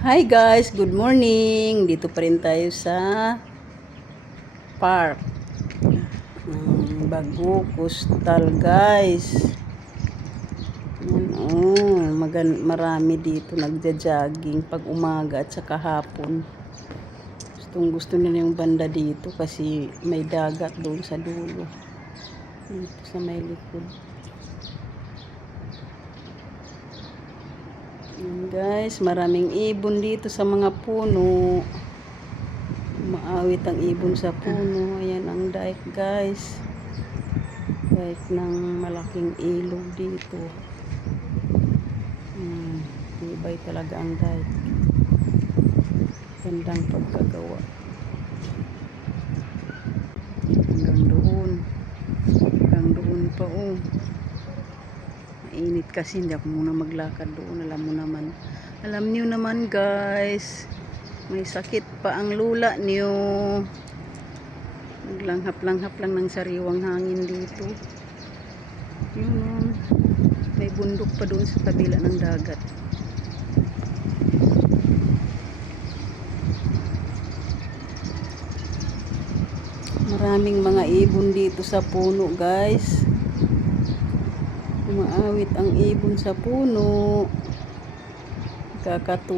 Hi guys, good morning. Dito pa rin tayo sa park. Bago Coastal guys. Marami dito nagja-jogging pag umaga at saka hapon. Gusto nila yung banda dito kasi may dagat doon sa dulo. Dito sa may likod. Guys, maraming ibon dito sa mga puno. Maawit ang ibon sa puno. Ayan ang dike guys. Dike ng malaking ilog dito. Tibay talaga ang dike. Gandang pagkagawa. Hanggang doon pa Mainit kasi hindi ako muna maglakad doon. Alam niyo naman guys, may sakit pa ang lula niyo. Naglanghap-langhap lang ng sariwang hangin dito. Yun, may bundok pa doon sa kabila ng dagat. Maraming mga ibon dito sa puno guys. Umaawit ang ibon sa puno. Kakatuwa.